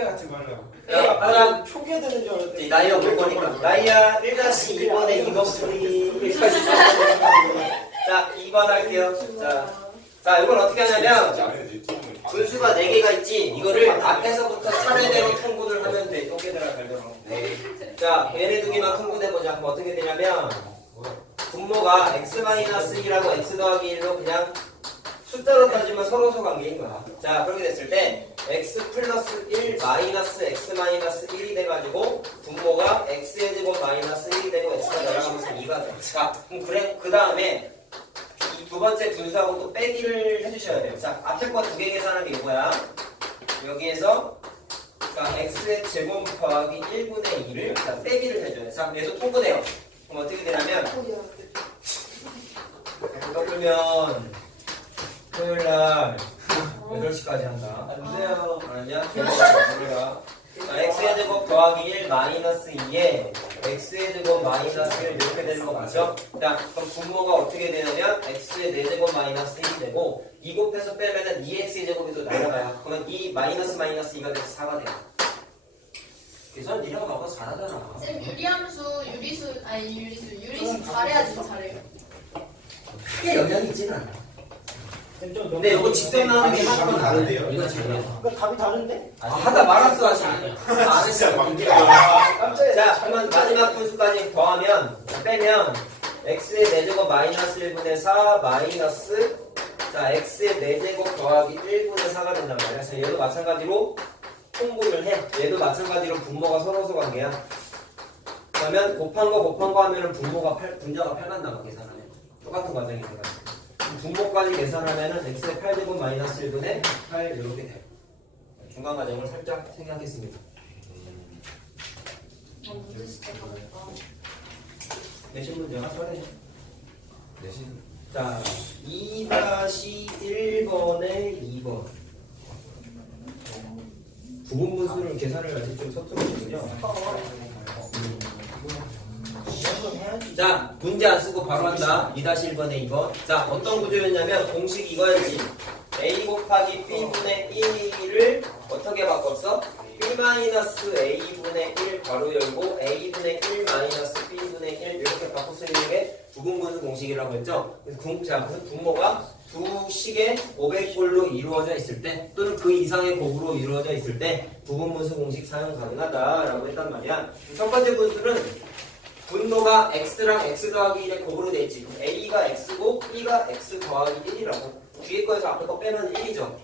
같이 말라고. 야, 하나 초기에 되는 줄 알았더니 이 나이가 볼 거니까. 나이야 1-2번에 이번 풀이 자 2번 할게요. 자, 자 이걸 어떻게 하냐면 분수가 4개가 있지. 이거를 앞에서부터 차례대로 통분을 하면 돼. 똥개들아 별대로 자 얘네 두 개만 통분해보자. 그럼 어떻게 되냐면 분모가 x-2라고 x 더하기 1로 그냥 숫자로 따지면 서로서 관계인 거야 자 그렇게 됐을 때 x 플러스 1 마이너스 x 마이너스 1이 돼가지고 분모가 x의 제곱 마이너스 1이 되고 x가 내려가면서 2가 돼. 자, 그럼 그래 그 다음에 이 두 번째 분수하고 또 빼기를 해주셔야 돼요. 자, 앞에 거 두 개 계산하는 게 이거야. 여기에서 자 x의 제곱 더하기 1분의 2를 자, 빼기를 해줘요. 자, 얘도 통분해요. 그럼 어떻게 되냐면 이거 풀면 토요일 날 8시까지 한다. 안 돼요. 아니야? 그래가 자, x의 제곱 더하기 1 마이너스 2에 x의 제곱 마이너스 1 이렇게 되는 거 맞죠? 자, 그럼 분모가 어떻게 되냐면 x의 4제곱 마이너스 1이 되고 2 곱해서 빼면은 2x의 제곱이 또 날아가요. 그러면 2 마이너스 마이너스 2가 돼서 4가 돼요. 계산 니네가 봐봐 잘하잖아. 쌤 유리함수 유리수 아니 유리수 유리수 잘해야지 잘해요. 크게 영향이 있지는 않아. 근데 이거 직접 나오는 게 한번 다른데요? 이거 잘해요. 그러니까 답이 다른데? 아, 하다 말았어 아직. 안 했어. 깜짝이야. 자, 그러면 마지막 분수까지 더하면 빼면 x의 4제곱 마이너스 1분의 4 마이너스 자 x의 4제곱 더하기 1분의 4가 된단 말이야. 그래서 얘도 마찬가지로 통분을 해. 얘도 마찬가지로 분모가 서로서 관계야. 그러면 곱한 거 곱한 거 하면은 분모가 8, 분자가 8만 남아 계산하면 똑같은 과정이 돼가지고 분모까지 계산하면은 x의 8제곱 마이너스 1분의 8 이렇게 돼. 중간 과정을 살짝 생략했습니다. 어, 문제 진짜 가볍다. 내신. 내신. 자, 2-1번에 2번. 부분 분수를 계산을 아직 좀 서투르시군요. 자, 문제 안 쓰고 바로 한다. 2-1번에 2번. 자, 어떤 구조였냐면 공식 이거였지. a 곱하기 b분의 1을 어떻게 바꿨어? b-a분의 1 괄호 열고 a분의 1 마이너스 b분의 1 이렇게 바꿔 쓰는 게 부분분수 공식이라고 했죠. 그래서 분, 자, 그 분모가 두 식의 500골로 이루어져 있을 때 또는 그 이상의 곱으로 이루어져 있을 때 부분분수 공식 사용 가능하다라고 했단 말이야. 첫 번째 분수는 분모가 x랑 x 더하기 1의 곱으로 돼 있지. a가 x고 b가 x 더하기 1이라고. 뒤에 거에서 앞에 거 빼면 1이죠.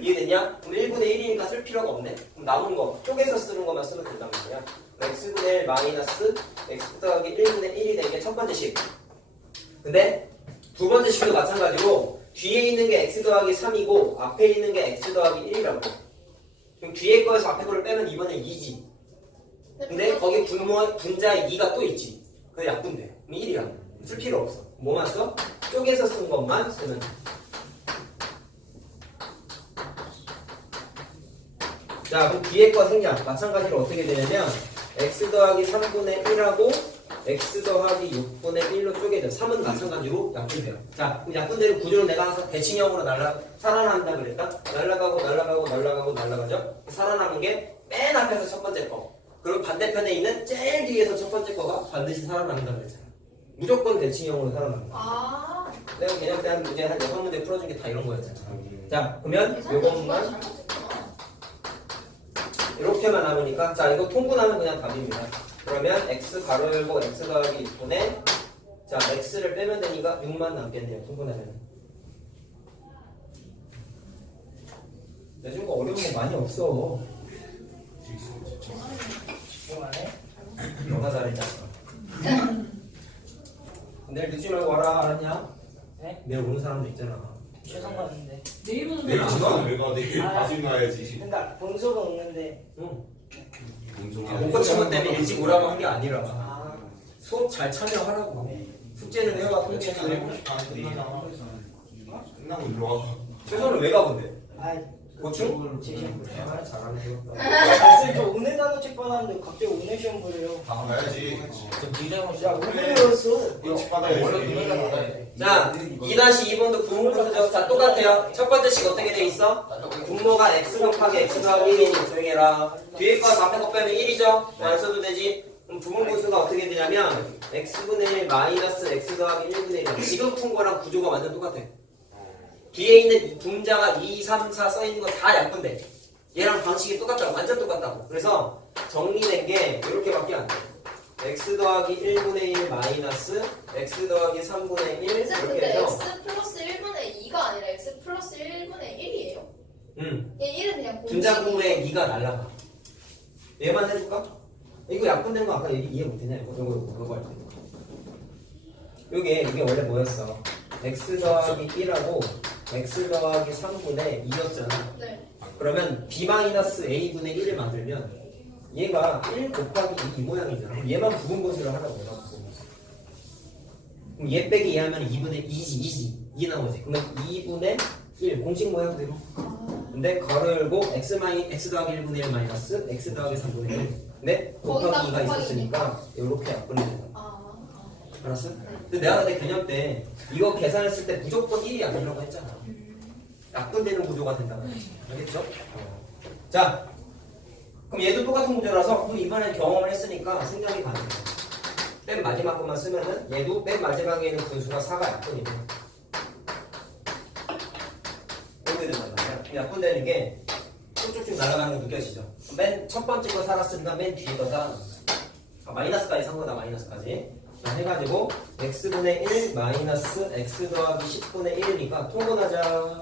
이해됐냐? 그럼 1분의 1이니까 쓸 필요가 없네. 그럼 남은 거 쪼개서 쓰는 것만 쓰면 된단 말이야. x분의 1 마이너스 x 더하기 1분의 1이 되는 게 첫 번째 식. 근데 두 번째 식도 마찬가지로 뒤에 있는 게 x 더하기 3이고 앞에 있는 게 x 더하기 1이라고. 그럼 뒤에 거에서 앞에 거를 빼면 이번엔 2지. 근데 거기 분모 분자에 2가 또 있지. 그게 약분돼. 그럼 1이야. 쓸 필요 없어. 뭐만 써? 쪼개서 쓴 것만 쓰면 돼. 자, 그럼 뒤에 거 생략. 마찬가지로 어떻게 되냐면 x 더하기 3분의 1하고 x 더하기 6분의 1로 쪼개져. 3은 마찬가지로 약분돼요. 자, 그럼 약분되는 구조를 내가 항상 대칭형으로 날라 살아난다 그랬다? 날아가고 날아가고 날아가고 날아가죠? 살아남은 게맨 앞에서 첫 번째 거. 그리고 반대편에 있는 제일 뒤에서 첫 번째 거가 반드시 살아남는다 그랬잖아. 무조건 대칭형으로 살아난다. 아, 내가 개념 때한 문제 한 여섯 문제 풀어준 게 다 이런 거였잖아. 자, 그러면 요것만. 이렇게만 남으니까 자 이거 통분하면 그냥 답입니다. 그러면 x 가로 열고 x 더하기 6분의 자 x를 빼면 되니까 6만 남겠네요. 통분하면. 요즘 거 어려운 거 많이 없어. 너가 잘했잖아. 내일 늦지 말고 와라 알았냐? 네? 내일 오는 사람도 있잖아. 최선 갔는데. 내일은 내일 지금 왜가 내일 아. 다시 가야지. 그러니까 본소가 없는데. 응. 못 고친 것 때문에 일찍 오라고 한 게 아니라 아. 수업 잘 참여하라고. 숙제는 해와 통제는 안 해고 끝나고 일로 와. 최선을 왜 가본데? 아. 고충? 제시한 거. 말 잘하네. 잘 선생님 저 오늘 단어책 받았는데 갑자기 오늘 시험 보래요. 다 가야지. 좀 비장호 야 오늘 배웠어. 일찍 받아야지. 원래 그거가 받아야 돼. 자, 2-2번도 구분분수죠. 자, 똑같아요. 첫 번째 식 어떻게 돼 있어? 분모가 x 곱하기 x 더하기 1이니 조용히 해라. 뒤에 거 앞에 거 빼면 1이죠? 안 써도 되지? 그럼 부분 분수가 어떻게 되냐면 x분의 1 마이너스 x 더하기 1분의 1 지금 푼 거랑 구조가 완전 똑같아. 뒤에 있는 이 분자가 2, 3, 4 써 있는 거다 약분돼. 얘랑 방식이 똑같다고 완전 똑같다고. 그래서 정리된 게 이렇게밖에 안 돼. x 더하기 1분의 1 마이너스 x 더하기 3분의 1 선생님 이렇게 근데 해서 x 플러스 1분의 2가 아니라 x 플러스 1분의 1이에요. 음, 얘 1은 그냥 분자 분모의 2가 날라가. 얘만 해줄까? 이거 약분된 거 아까 얘기 이해 못했냐? 이거 이거 이거 이거 할 때. 요게 이게 원래 뭐였어? x 더하기 1하고 x 더하기 3분의 2였잖아. 네. 그러면 b-a분의 1을 만들면 얘가 1 곱하기 2 모양이잖아. 그럼 얘만 부분분수를 하라고 얘만 부분분수. 그럼 얘 빼기 얘 하면 2분의 2지 2지 2 나오지. 그러면 2분의 1 공식 모양대로. 근데 가로 열고 x 마이 x 더하기 1분의 1 마이너스 x 더하기 3분의 1. 근데 곱하기 거기다 2가 곱하기 있었으니까 이렇게 약분이 된다. 아. 알았어? 근데 내가 그때 개념 때 이거 계산했을 때 무조건 1이 아니라고 했잖아. 약분되는 구조가 된다고. 알겠죠? 어. 자, 그럼 얘도 똑같은 구조라서 그럼 이번엔 경험을 했으니까 생각이 가능해. 맨 마지막 것만 쓰면은 얘도 맨 마지막에 있는 분수가 4가 약분이네. 이렇게 된단 말이야. 약분되는 게 쭉쭉쭉 날아가는 거 느껴지죠? 맨 첫 번째 거 살았으니까 맨 뒤에 거다 아, 마이너스까지 산 거다 마이너스까지 자, 해가지고 x분의 1 마이너스 x 더하기 10분의 1이니까 통분하자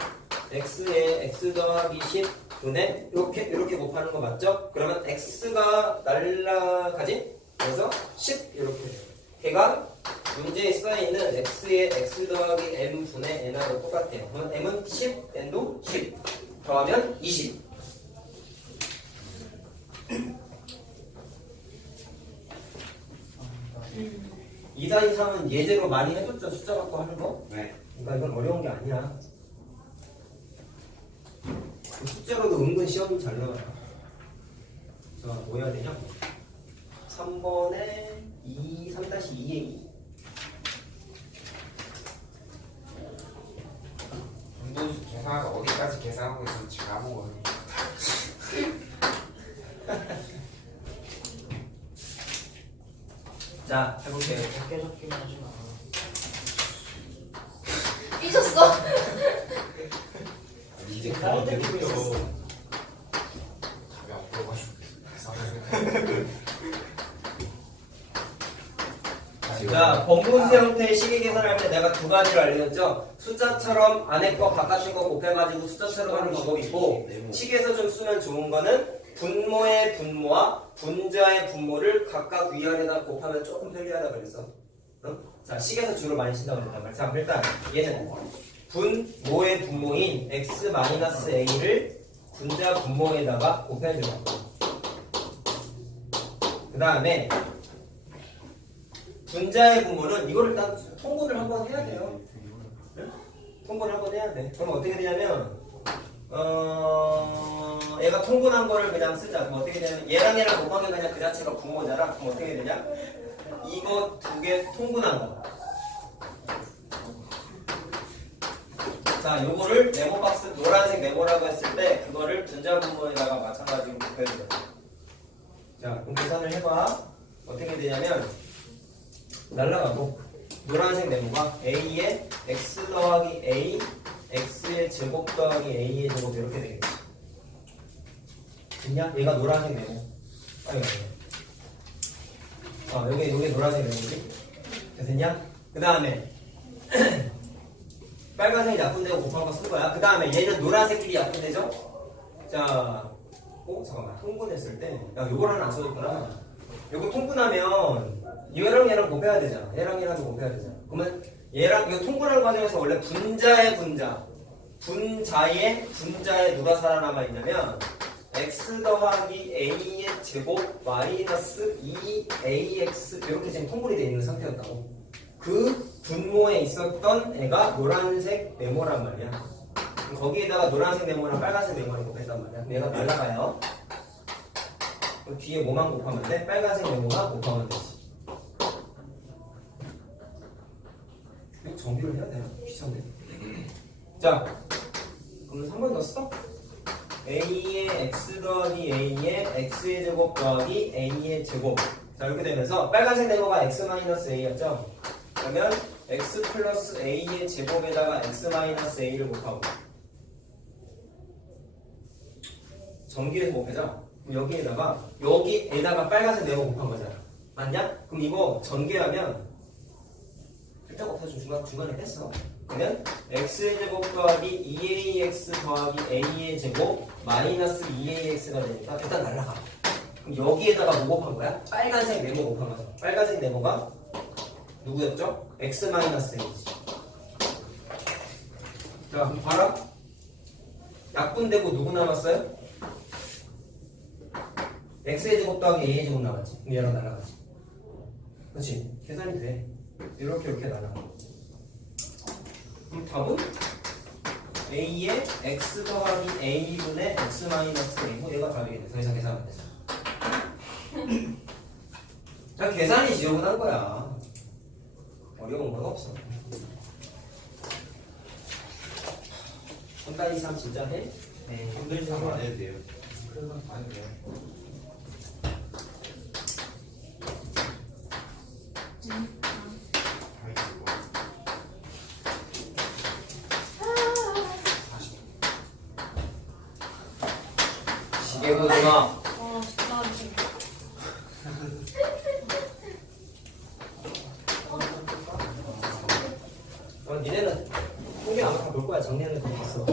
x에 x 더하기 10분의 이렇게 이렇게 곱하는 거 맞죠? 그러면 x가 날라가지? 그래서 10 이렇게 돼요. 걔가 문제에 써있는 x의 x 더하기 m분의 n하고 똑같아요. 그러면 m은 10, n도 10 더하면 20 2다 3은 예제로 많이 해줬죠. 숫자 갖고 하는 거. 네. 그러니까 이건 어려운 게 아니야. 그 숫자로도 은근 시험이 잘 나와요. 자, 뭐 해야 되냐? 3번에 2, 3-2에 2 분분수 계산하다 어디까지 계산하고 있는지 까먹어요. 자, 해볼게요 적게 적기만 하지 마. 삐졌어. 이제 다른 그만 데 되고요. 답이 안 들어가지고. 자, 범분수 형태의 식의 계산할 때 내가 두 가지를 알려줬죠. 숫자처럼 안에 거 바깥에 거 곱해가지고 숫자처럼 하는 방법이 있고 식에서 좀 쓰면 좋은 거는 분모의 분모와 분자의 분모를 각각 위아래다 곱하면 조금 편리하다 그랬어. 응? 자, 식에서 주로 많이 쓴다고 그랬단 말이야. 자, 일단 얘는 분모의 분모인 x-a를 분자 분모에다가 곱해줘. 그 다음에 분자의 분모는 이걸 일단 통분을 한번 해야 돼요. 응? 통분을 한번 해야 돼. 그럼 어떻게 되냐면 어 얘가 통분한 거를 그냥 쓰자. 그럼 어떻게 되냐면 얘랑 얘랑 곱하면 그냥 그 자체가 분모잖아. 그럼 어떻게 되냐? 이거 두 개 통분한 거. 자, 요거를 네모 박스 노란색 네모라고 했을 때 그거를 분자 분모에다가 마찬가지로 곱해줘요. 자, 그럼 계산을 해봐. 어떻게 되냐면 날라가고 노란색 네모가 a의 x 더하기 a x의 제곱 더하기 a의 제곱 이렇게 되겠지 됐냐? 얘가 노란색 네모 아니 아니 아 여기 여기 노란색 네모지 자, 됐냐? 그 다음에 빨간색이 약분되고 곱한 거 쓴 거야 그 다음에 얘는 노란색끼리 약분되죠? 자 어? 잠깐만 통분했을 때 야, 요걸 하나 안 써줬구나 요거 통분하면 얘랑 얘랑 곱해야 되잖아. 얘랑 얘랑도 곱해야 되잖아. 그러면 얘랑 이거 통분하는 과정에서 원래 분자의 분자, 분자의 분자에 누가 살아남아 있냐면 x 더하기 a의 제곱 마이너스 2ax 이렇게 지금 통분이 되어 있는 상태였다고. 그 분모에 있었던 애가 노란색 네모란 말이야. 거기에다가 노란색 네모랑 빨간색 네모를 곱했단 말이야. 얘가 날라가요. 그 뒤에 뭐만 곱하면 돼? 빨간색 네모만 곱하면 되지. 이거 정비를 해야 되나? 귀찮네. 자, 그럼 3번 넣었어? a의 x 더하기 a의 x의 제곱 더하기 a의 제곱. 자, 이렇게 되면서 빨간색 네모가 x 마이너스 a였죠? 그러면 x 플러스 a의 제곱에다가 x 마이너스 a를 곱하고 전기에서 곱하자. 그럼 여기에다가 여기에다가 빨간색 네모 곱한 거잖아. 맞냐? 그럼 이거 전개하면 필요가 없어 중간 중간에 뺐어. 그러면 x의 제곱 더하기 2ax 더하기 a의 제곱 마이너스 2ax가 되니까 일단 날라가. 그럼 여기에다가 뭐 곱한 거야? 빨간색 네모 곱한 거죠. 빨간색 네모가 누구였죠? x 마이너스 a지. 자, 그럼 봐라. 약분되고 누구 남았어요? x의 제곱 더하기 a의 제곱 남았지. 그럼 얘랑 날아가지. 그렇지? 계산이 돼. 이렇게 이렇게 날아가. 그럼 답은 a의 x 더하기 a분의 x 마이너스 a고 얘가 답이겠네. 더 이상 계산 안 되죠. 자, 계산이 지저분한 거야. 어려운 건 없어. 한달 이상 진짜 해? 네. 힘들지 하면 안 해도 돼요. 그러면 아니 왜? 시계 보지 마. 아 진짜 진짜. 어, 니네는 통계 아마 다 볼 거야. 정리하는 거 봤어.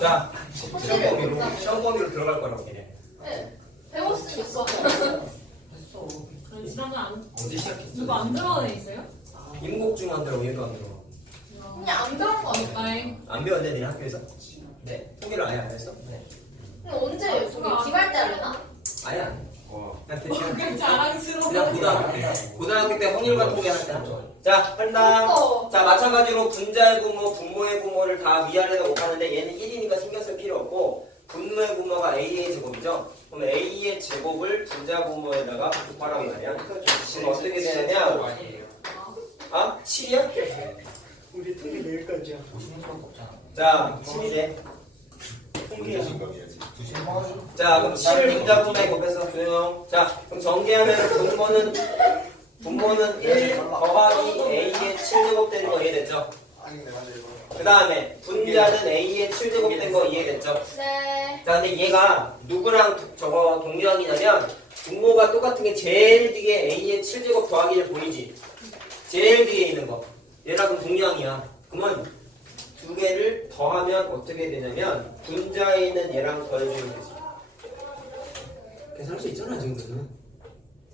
자, 시험 범위로, 시험 범위로 들어갈 거라고. 네. 배울 수 있어. 했어. 그럼 지난번 안, 언제 시작했어? 이거 안 들어가 있어요? 임곡 중안 들어, 얘도 안 들어. 그냥 안 배운 거 아니야? 아이, 안 배웠네, 니네 학교에서? 네. 통계를 아예 안 했어? 네. 근데 언제 우리 기말 때 하려나? 아예 안 해. 와. 그냥 그냥 대충. 자랑스러워. 그냥 고등학교 때. 고등학교 때 확률과 통계 할때 하죠. 자, 한다. 어. 자, 마찬가지로 분자의 부모, 분모의 부모를 다 위아래로 곱하는데 얘는 1이니까 신경 쓸 필요 없고 분모의 부모가 a의 제곱이죠. 그럼 a의 제곱을 분자 부모에다가 곱하라고 말이야. 그럼 어떻게 되냐면. 아? 7이야? 우리 통계 내일까지야. 자, 7이래. 언제 신검이야지. 두시는 거 자, 그럼 7 분자 부모에 곱해서 조용. 자, 그럼 전개하면 분모는 분모는 1 더하기 a의 7제곱 되는 거 이해됐죠? 이거 그 다음에 분자는 a의 7제곱 된 거 이해됐죠? 네. 자, 근데 얘가 누구랑 도- 저거 동류항이냐면 분모가 똑같은 게 제일 뒤에 a의 7제곱 더하기를 보이지? 제일 뒤에 있는 거. 얘랑 그럼 동류항이야. 그러면 두 개를 더하면 어떻게 되냐면 분자에 있는 얘랑 더해주면 되지. 계산할 수 있잖아, 이 정도는.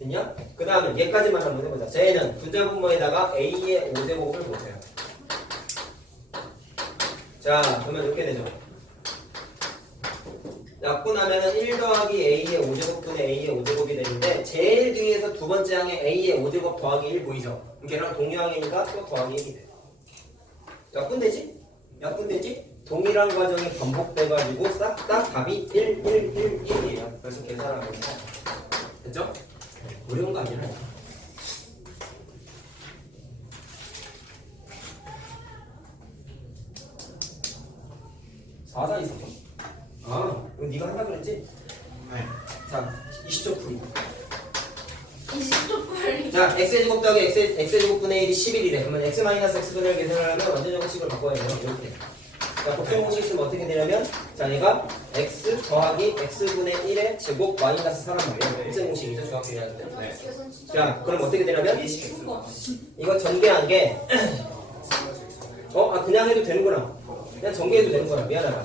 됐냐? 그 다음에 얘까지만 한번 해보자. 쟤는 분자 분모에다가 a의 5제곱을 보세요. 자, 그러면 이렇게 되죠. 약분하면은 1 더하기 a의 5제곱분의 a의 5제곱이 되는데 제일 뒤에서 두 번째 항에 a의 5제곱 더하기 1 보이죠? 걔랑 동일항이니까 또 더하기 1이 돼. 약분되지? 약분되지? 동일한 과정이 반복돼가지고 싹 다 답이 1, 1, 1, 1이에요. 그래서 계산하면 돼. 됐죠? 어려운 거 아니라. 4사 있었어. 아, 이거 네가 한다 그랬지? 네. 자, 20초 풀이. 20초 빨리. 자, x의 제곱 더하기 x, x의 제곱 분의 1이 11이래. 그러면 x 마이너스 x분의 1 계산을 하면 완전 정식을 바꿔야 돼요. 이렇게. 자, 복수 공식 쓰면 어떻게 되냐면, 자, 얘가 x 더하기 x분의 1의 제곱 마이너스 4란 말이에요. 복수 공식이죠, 중학교 1학년 때. 네. 자, 그럼 어떻게 되냐면, 이거 전개한 게, 어, 아, 그냥 해도 되는구나. 그냥 전개해도 되는구나. 미안하다.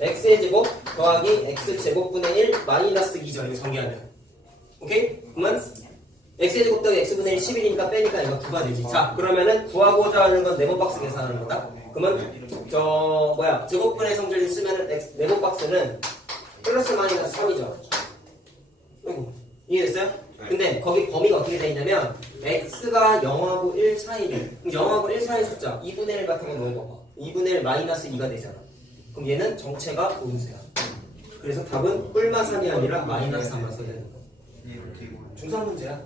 x의 제곱 더하기 x 제곱분의 1 마이너스 2죠. 이거 전개하면. 오케이? 그러면 x의 제곱 더하기 x분의 1 11이니까 빼니까 이거 9가 되지. 자, 그러면은 구하고자 하는 건 네모 박스 계산하는 거다. 그러면 저 뭐야 제곱분의 성질을 쓰면은 x 네모 박스는 플러스 마이너스 3이죠. 아이고, 이해됐어요? 근데 거기 범위가 어떻게 돼 있냐면 x가 0하고 1 사이래. 그럼 0하고 1 사이 숫자 2분의 1 같은 거 넣어봐봐. 2분의 1 마이너스 2가 되잖아. 그럼 얘는 정체가 음수야. 그래서 답은 뿔만 3이 아니라 마이너스 3만 써야 되는 뒤고. 중3 문제야.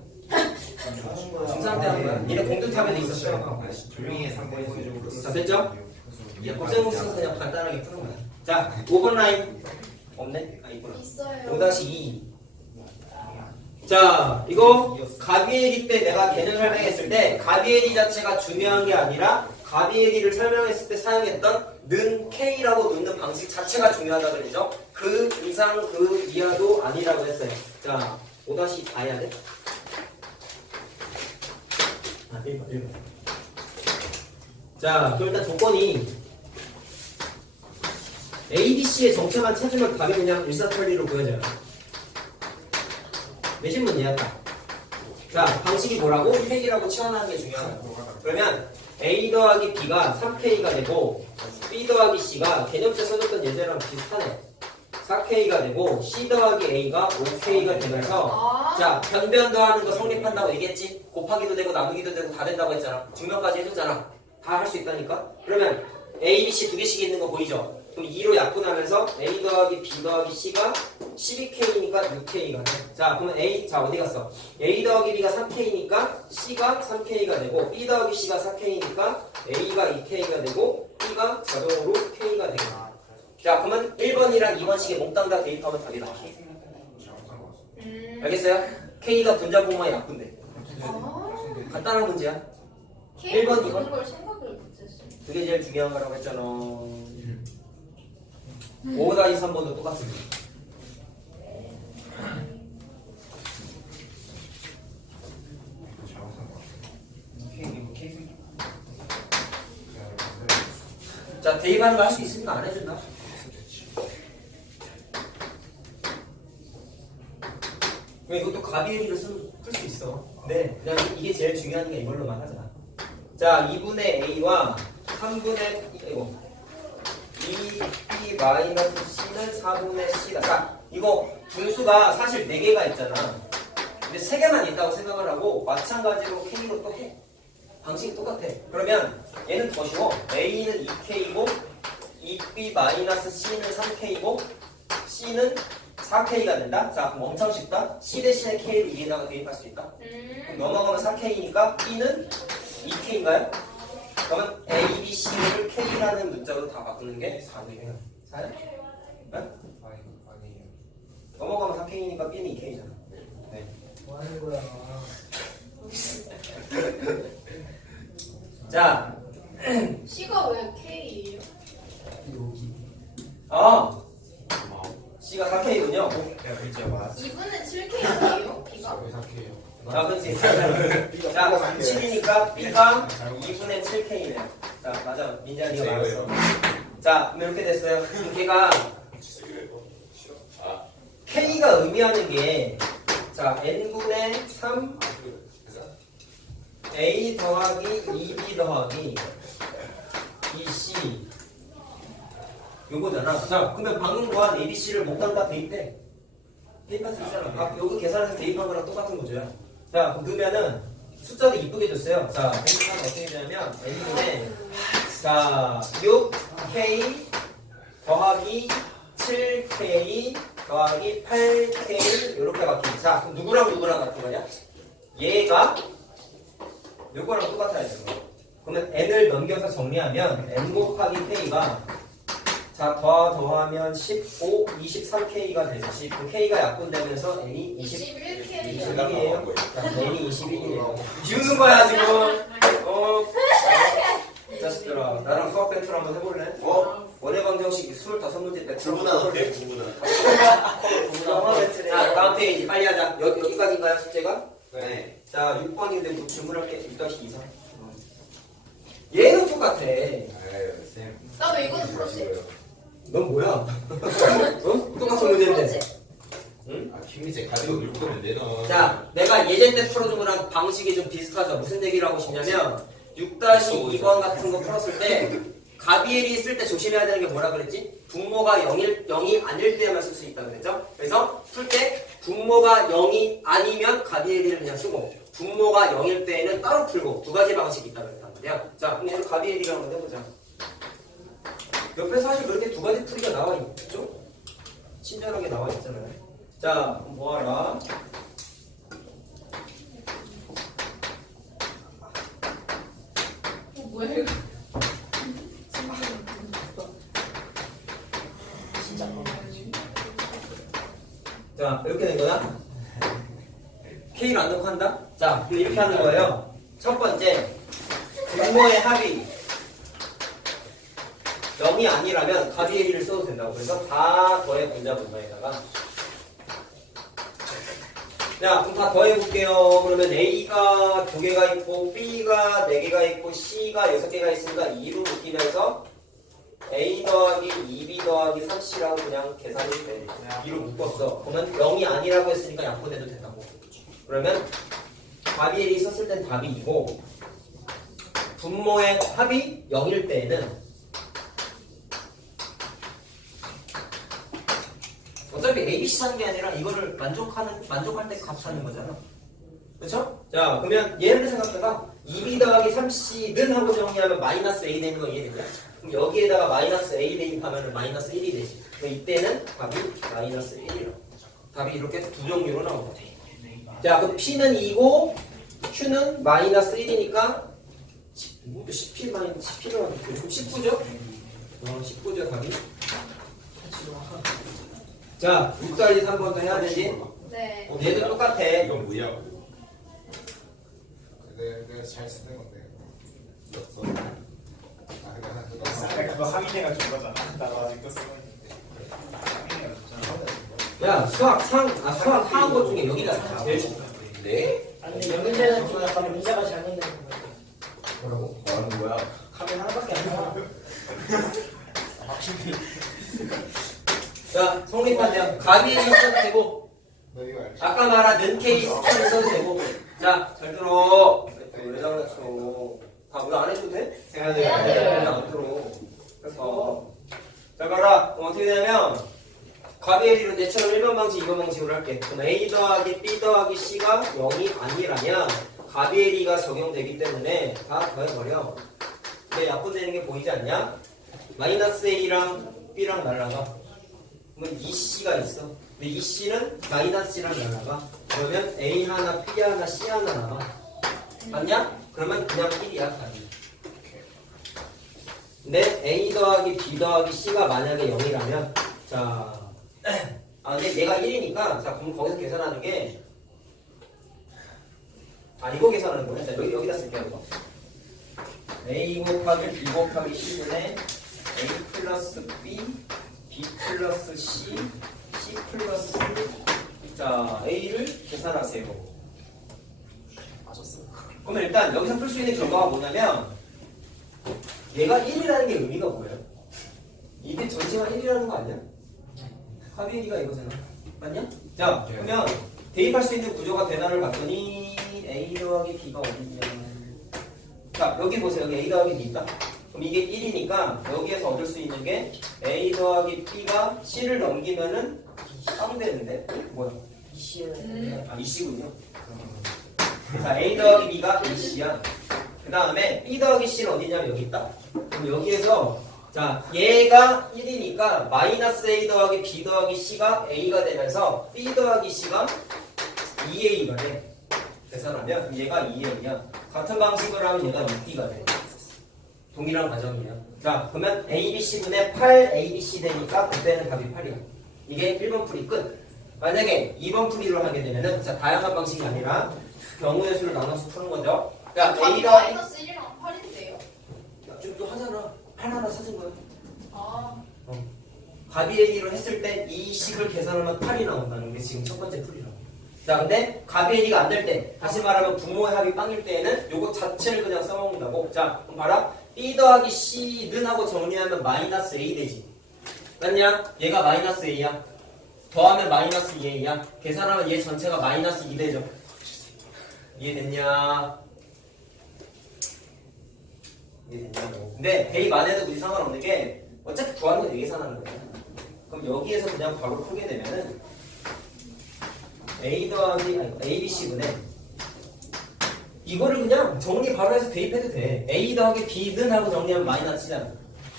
하는 거야. 중3 때 하는 거야. 니네 공두탑에도 아, 있었어요. 조용히 해 3번 해보죠. 자, 됐죠? 걱정 없어서 그냥 간단하게 푸는 거야. 자, 5번 라인. 없네? 아, 있구나. 있어요. 5-2. 자, 이거 가비에리 때 내가 개념 설명했을 때 가비에리 자체가 중요한 게 아니라 가비에리를 설명했을 때 사용했던 는 K라고 넣는 방식 자체가 중요하다 그러죠. 그 이상 그 이하도 아니라고 했어요. 자, 5-2 봐야 돼? 아, 1번, 1번. 자, 그럼 일단 조건이 A, B, C의 정체만 찾으면 답이 그냥 일사천리로 보여져요. 매진문이야 딱. 자 방식이 뭐라고? K라고 치환하는 게 중요하다. 그러면 A 더하기 B가 3K가 되고 B 더하기 C가 개념체 써줬던 예제랑 비슷하네. 4K가 되고 C 더하기 A가 5K가 되면서 아, 자 변변 더하는 거 성립한다고 얘기했지? 곱하기도 되고 나누기도 되고 다 된다고 했잖아. 증명까지 해줬잖아. 다 할 수 있다니까? 그러면 A, B, C 두 개씩 있는 거 보이죠? 그럼 2로 약분하면서 A 더하기 B 더하기 C가 12K니까 6K가 돼. 자, 그러면 A, 자, 어디 갔어? A 더하기 B가 3K니까 C가 3K가 되고, B 더하기 C가 4K니까 A가 2K가 되고, B가 자동으로 K가 되고. 자, 그러면 1번이랑 2번씩에 몽땅 다 대입하면 답이 나와. 음. 알겠어요? K가 분자분모의 약분돼. 아, 간단한 문제야. 이번. 걸 생각을 못했어. 그게 제일 중요한 거라고 했잖아. 5 다이 3번도 똑같습니다. 자, 대입하는 거 할 수 있으니까 안 해준다. 왜 이것도 가비엘이를 쓸수 있어. 네, 그냥 이게 제일 중요한 게 이걸로만 하자. 자, 2분의 A와 3분의 이거 2B 마이너스 C는 4분의 C다. 자, 이거 분수가 사실 4개가 있잖아. 근데 3개만 있다고 생각을 하고 마찬가지로 K로 또 해. 방식이 똑같아. 그러면 얘는 더 쉬워. A는 2K이고 2B 마이너스 C는 3K이고 C는 4K가 된다. 자, 그럼 엄청 쉽다. C 대신에 K를 위에다가 대입할 수 있다. 그럼 음. 넘어가면 4K니까 B는 2K인가요? 그러면 A, B, C를 K라는 문자로 다 바꾸는 게 4예요. 4요? 네? 넘어가면 4K니까 B는 2K잖아. 뭐 하는 거야? 자, C가 왜 K예요? 여기. 어, C가 4K군요. 야, 글자 맞 2분의 7K 아니에요? B가? 아, 그렇지. 자, 7이니까 B가 2분의 7K네. 자, 맞아. 민지야, 네가 말했어. 자, 그럼 이렇게 됐어요. 걔가 K가 의미하는 게 자, n분의 3 A 더하기 2B 더하기 2C 요거잖아. 자, 그러면 방금 구한 ABC를 몽땅 다 대입해. 대입할 수 있잖아. 아, 요거 계산해서 대입한 거랑 똑같은 거죠. 자, 그럼 넣으면은 숫자도 이쁘게 줬어요. 자, n분은 어떻게 되냐면 n분의 자, 6K 더하기 7K 더하기 8K 이렇게 바뀌지. 자, 그럼 누구랑 누구랑 같은 거냐? 얘가 요거랑 똑같아야 되는 거. 그러면 n을 넘겨서 정리하면 n 곱하기 k가 자, 더 더하면 15, 23k가 되듯이 그 k가 약분되면서 n이 20 21K. 21이에요. 자, n이 21이에요. 비웃는 거야 지금. 어. 이 자식들아, 나랑 수학 벤트를 한번 해볼래? 어? 원의 방정식 25문제 때 두분한 어때? 두분한. 영어 벤트래. 자, 다음 페이지 빨리 하자. 여, 여기까지인가요, 숙제가? 네. 자, 6번인데 뭐 질문할게. 6-2사. 얘는 똑같아. 아유, 쌤. 나왜 이건 그러지? 넌 뭐야? 어? 똑같은 문제인데. 응? 아, 김미재 가지고 놀 거면 내놔. 자, 내가 예전 때 풀어준 거랑 방식이 좀 비슷하죠. 무슨 얘기를 하고 싶냐면 6-2번 같은 거 풀었을 때 가비엘이 쓸 때 조심해야 되는 게 뭐라 그랬지? 분모가 0일, 0이 아닐 때만 쓸 수 있다 그랬죠? 그래서 풀 때 분모가 0이 아니면 가비엘이를 그냥 쓰고 분모가 0일 때에는 따로 풀고 두 가지 방식이 있다 그랬단 말이야. 자, 그럼 얘를 가비엘이랑 한번 해보자. 옆에 사실 그렇게 두 가지 풀이가 나와 있죠? 친절하게 나와 있잖아요. 자? 어, 뭐야 이거? 진짜 자, 이렇게 된 거야? K를 안 넣고 한다? 자, 이렇게 하는 거예요. 첫 번째, 분모의 합이 0이 아니라면 가비의 1을 써도 된다고. 그래서 다 더해 분자 분모에다가. 자, 그럼 다 더해볼게요. 그러면 A가 두 개가 있고, B가 네 개가 있고, C가 여섯 개가 있으니까 2로 묶이면서 A 더하기 2B 더하기 3C라고 그냥 계산이 돼. 2로 묶었어. 그러면 0이 아니라고 했으니까 약분해도 된다고. 그러면 답이 1이 썼을 땐 답이 2고 분모의 합이 0일 때에는 어차피 ABC 사는 게 아니라 이거를 만족하는 만족할 때값 사는 거잖아. 그렇죠? 자 그러면 얘를 생각해봐. 2b 더하기 3c는 하고 정리하면 마이너스 a 되는 거 이해되냐? 그럼 여기에다가 마이너스 a 대입하면 마이너스 1이 되지. 그럼 이때는 답이 마이너스 1이라고. 답이 이렇게 두 종류로 나오거든. 자, 그럼 P는 2고 Q는 마이너스 1이니까 10P 마이너스 10P로 하면 19죠? 어, 19죠 답이. 자, 6 달리 3번 더 해야 되지? 네. 어, 얘도 똑같아. 이건 뭐야? 내가 내가 잘 쓰는 건데. 없어. 아 그냥 그거 쌀에 그거 하민이가 준 거잖아. 나도 아직도 쓰고 있는데. 하민이가 줬잖아. 야, 수학 상, 아, 수학 하는 것 중에 여기가 제일 좋다. 네? 아니 이 문제는 좀 약간 문제가 잘못된 거예요. 뭐라고? 뭐 하는 거야? 가면 하나밖에 안 나와. 자, 성립하세요. 가비의 써도 되고? 아까 말한 는 케이스 스타를 써도 되고. 자, 잘 들어. 왜 장난쳐. 다왜안 해도 돼? 해야 돼. 해야 돼. 안 들어. 그래서 잘 봐라. 그럼 어떻게 되냐면 가비엘이로 내처럼 1번 방식, 2번 방식으로 할게. 그럼 A 더하기 B 더하기 C가 0이 아니라면 가비엘이가 적용되기 때문에 다 더해버려. 근데 약분되는 게 보이지 않냐? 마이너스 A랑 B랑 날라가. 그러면 2C가 있어. 근데 2C는 마이너스랑 날라가. 그러면 A 하나, B 하나, C 하나 남아. 맞냐? 그러면 그냥 1이야, 답이. 근데 A 더하기 B 더하기 C가 만약에 0이라면 자, 아 근데 얘가 1이니까 자 그럼 거기서 계산하는 게 아, 이거 계산하는 거네. 자, 여기, 여기다 쓸게요, 이거. A 곱하기 B 곱하기 C분의 A 플러스 B, B 플러스 C, C 플러스 자, A를 계산하세요. 맞았어. 그러면 일단 여기서 풀 수 있는 결과가 뭐냐면 얘가 1이라는 게 의미가 뭐예요? 이게 전체가 1이라는 거 아니야? 합의가 이거잖아. 맞냐? 자, 그러면 대입할 수 있는 구조가 변화를 봤더니 A 더하기 B가 어디냐? 자, 여기 보세요. 여기 A 더하기 B 있다. 그럼 이게 1이니까 여기에서 얻을 수 있는 게 A 더하기 B가 C를 넘기면은 3 되는데? 뭐야? 이시는 아, 이씨군요. 자, A 더하기 B가 이씨야. 그 다음에 B 더하기 C는 어디냐면 여기 있다. 그럼 여기에서 자, 얘가 1이니까 마이너스 A 더하기 B 더하기 C가 A가 되면서 B 더하기 C가 2A가 돼. 계산하면 얘가 2A야. 같은 방식으로 하면 얘가 6B가 돼. 동일한 과정이에요. 자, 그러면 ABC분의 8ABC 되니까 그때는 답이 8이야. 이게 1번 풀이 끝. 만약에 2번 풀이로 하게 되면은 자, 다양한 방식이 아니라 경우의 수를 나눠서 푸는 거죠. 자, 답이 A가 마이너스 1이랑 8인데요. 지금 또 하잖아. 8 하나 찾은 거야. 아. 가비 얘기를 했을 때 이 식을 계산하면 8이 나온다는 게 지금 첫 번째 풀이라고. 자, 근데 가비 얘기가 안 될 때, 다시 말하면 부모의 합이 빵일 때에는 요거 자체를 그냥 써먹는다고. 자, 그럼 봐라. B 더하기 C는 하고 정리하면 마이너스 A 되지. 맞냐? 얘가 마이너스 A야. 더하면 마이너스 2A야. 계산하면 얘 전체가 마이너스 2 되죠. 이해됐냐? 이해됐냐고. 근데 대입 안 해도 굳이 상관없는 게 어차피 구하는 건 계산하는 거야. 그럼 여기에서 그냥 바로 풀게 되면은 A 더하기 아니, A, B, C분의 이거를 그냥 정리 바로 해서 대입해도 돼. A 더하기 B는 하고 정리하면 마이너스잖아.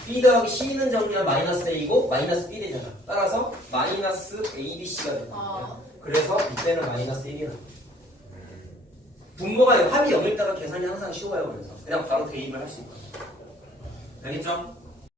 B 더하기 C는 정리하면 마이너스 A고 마이너스 B 되잖아. 따라서 마이너스 A, B, C가 돼. 아 그래서 이때는 마이너스 1이 나. 분모가 합이 0일 따라 계산이 항상 쉬워요. 그래서 그냥 바로 대입을 할 수 있거든. 알겠죠?